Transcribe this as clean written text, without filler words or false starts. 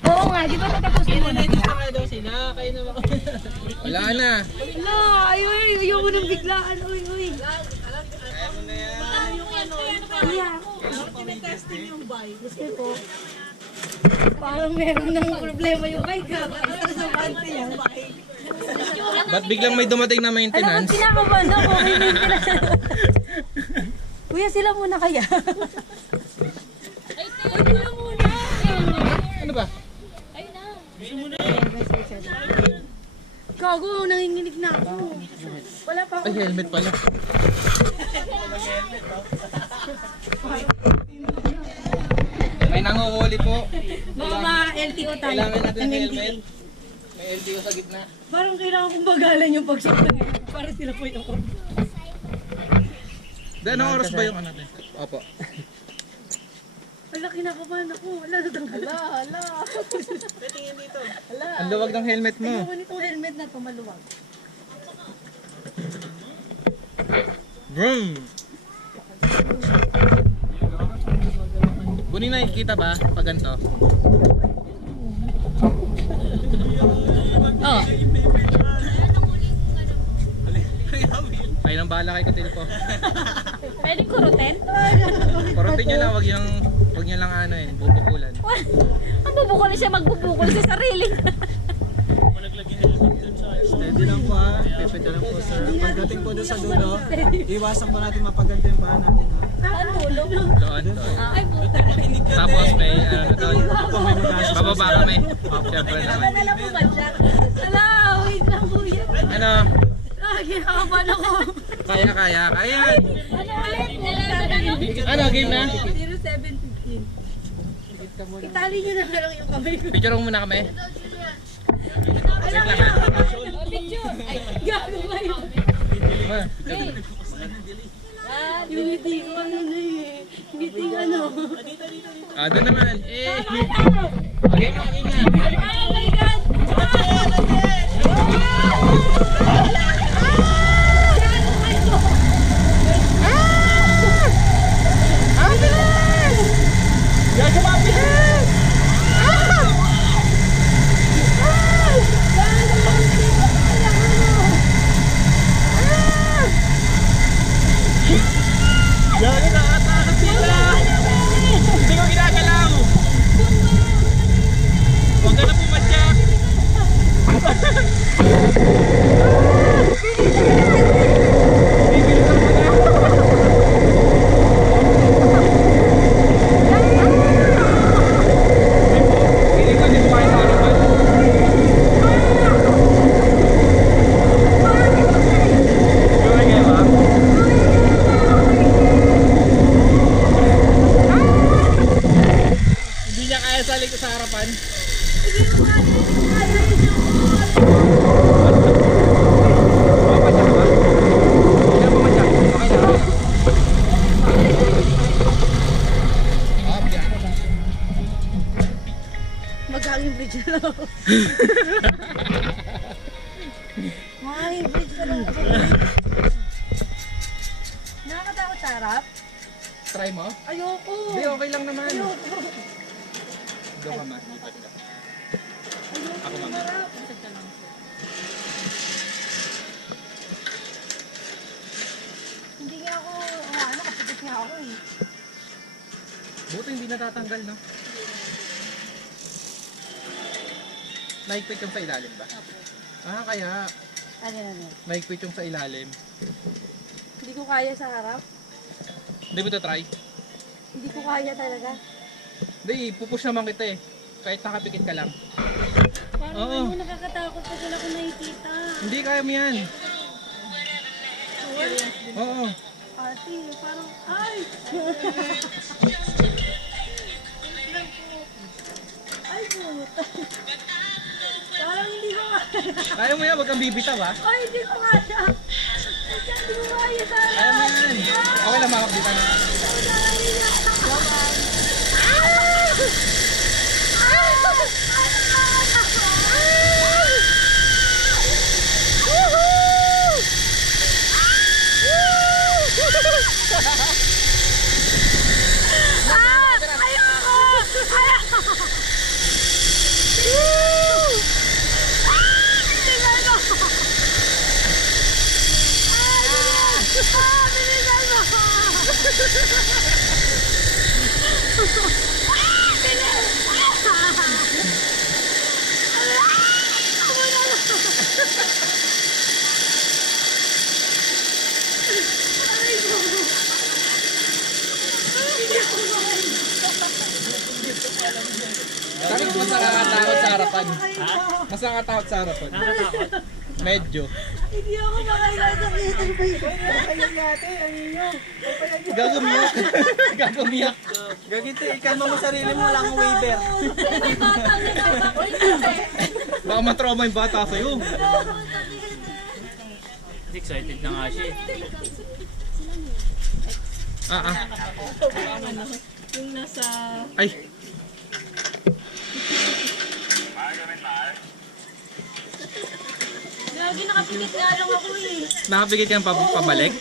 Oo nga, di ba tatapusin mo na? Kaya daw sila, kayo na ba? Wala na. Wala, ayoko nang biglaan. Uy. Kaya mo na yan. Kuya, Tinetesting yung bike. gusto ko. Parang meron ng problema yung bike ha. Sa bante yan. Ba't biglang may dumating na Alam mo, maintenance? kinakabahan ako. May maintenance. Kuya, sila muna kaya. Ay, sila muna. Ano ba? Gago, nanginginig na ako. Wala pa ako. Ay, helmet pala. May nanguhuli po. Baka ma-LTO tayo. Kailangan natin ng MLDA. helmet. May LTO sa gitna. Parang kailangan kong bagalan yung pagsunod. Para sila po yung Dahil anong oras ba yung ano natin? Opo. Wala, kinakabahan ako. Wala, natanggal. Hala. Tingin dito. Ang luwag ng helmet mo. Ayoko nitong helmet na to, maluwag. Vroom! Buning nakikita ba pag ganito? Oh. Ay nang bahala kay Kutil ko. Pwedeng kurutin? Kurutin nyo lang, wag nyo lang ano yun, bubukulan. Ang bubukol siya, magbubukol sa sarili. Steady lang po ha. Pepede lang po sir. Pagdating po doon sa dulo, iwasan po natin mapaganti yung paa natin ha. Ang tulong. Doon. Ay, puta. Tapos may ano na doon. Ako may mag-asos. Bababa kami. Siyempre naman. Wala po ba dyan? Wala, wait lang po yan. Ano? Kinakabahan ako. Kaya. Ano ulit? Ano, game na? 0715. Itali nyo na lang yung kamay ko. Picture mo muna kami. Wait lang ha. Ay, gago ba yun? Ma, Yung ngiti ko ano na eh. Ngiti ano. doon naman. Eh. Okay na. Oh my God! Gagi na atakas sila! Hindi ko ginagalaw! Huwag ka na pumadyak! Bibili ka muna! Pili ko din kumain sa harapan. Gawin kayo ba? Hindi niya kaya sa harapan. Magaling bridge na lang ako. Magaling bridge na lang ako. Nakakatakot sa harap? Try mo? Ayoko. Hindi, okay lang naman. Ayoko. Doon ka ma, lipat ka. Ako mama. Harap. Hindi nga ako, kapatid nga ako eh. Buti hindi natatanggal, no? Naigpit yung sa ilalim ba? Ah, kaya Ano. naigpit yung sa ilalim. Hindi ko kaya sa harap. Hindi mo to try? Hindi ko kaya talaga. Hindi, pupush naman kita eh. Kahit nakapikit ka lang. Parang Oo. nakakatakot pag wala ko nakikita. Hindi, kaya mo yan. Oo. Ate, parang, ay! Ay, puta. Parang hindi ko kaya. Kaya mo yan, wag kang bibitaw ha. Ay, hindi ko kaya. Hindi ko kaya sa Kaya mo yan. Okay lang, mawak dito na. Bakit mas nakakatakot sa harapan? Ha? Mas nakakatakot sa harapan. Nakakatakot? Medyo. Hindi ako makakasakita pa yun. Gagumiyak. Gagumiyak. Gagito, ikalma mo sarili mo lang waiver. May bata na napakulit Baka matrauma yung bata sa'yo. Excited na nga siya eh. Yung nasa... Ay. Lagi nakapikit nga lang ako eh. Nakapigit kang pabalik?